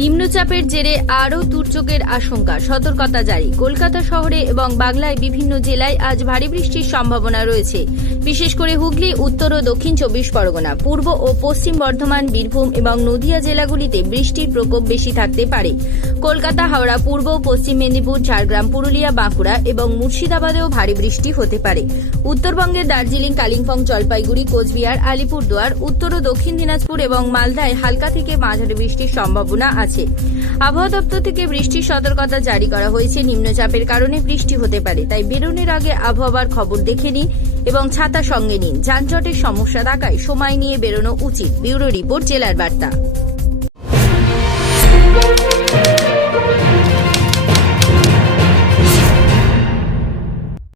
নিম্নচাপের জেরে আরও দুর্যোগের আশঙ্কা। সতর্কতা জারি। কলকাতা শহরে এবং বাংলায় বিভিন্ন জেলায় আজ ভারী বৃষ্টির সম্ভাবনা রয়েছে। বিশেষ করে হুগলি, উত্তর ও দক্ষিণ চব্বিশ পরগনা, পূর্ব ও পশ্চিম বর্ধমান, বীরভূম এবং নদিয়া জেলাগুলিতে বৃষ্টির প্রকোপ বেশি থাকতে পারে। কলকাতা, হাওড়া, পূর্ব পশ্চিম মেদিনীপুর, ঝাড়গ্রাম, পুরুলিয়া, বাঁকুড়া এবং মুর্শিদাবাদেও ভারী বৃষ্টি হতে পারে। উত্তরবঙ্গের দার্জিলিং, কালিম্পং, জলপাইগুড়ি, কোচবিহার, আলিপুরদুয়ার, উত্তর ও দক্ষিণ দিনাজপুর এবং মালদায় হালকা থেকে মাঝারি বৃষ্টির সম্ভাবনা আছে। আবহাওয়া দপ্তর থেকে বৃষ্টির সতর্কতা জারি করা হয়েছে। নিম্নচাপের কারণে বৃষ্টি হতে পারে, তাই বেরোনের আগে আবহাওয়ার খবর দেখে নিন এবং ছাতা সঙ্গে নিন। যানজটের সমস্যা থাকায় সময় নিয়ে বেরোনো উচিত। ব্যুরো রিপোর্ট, জেলার বার্তা।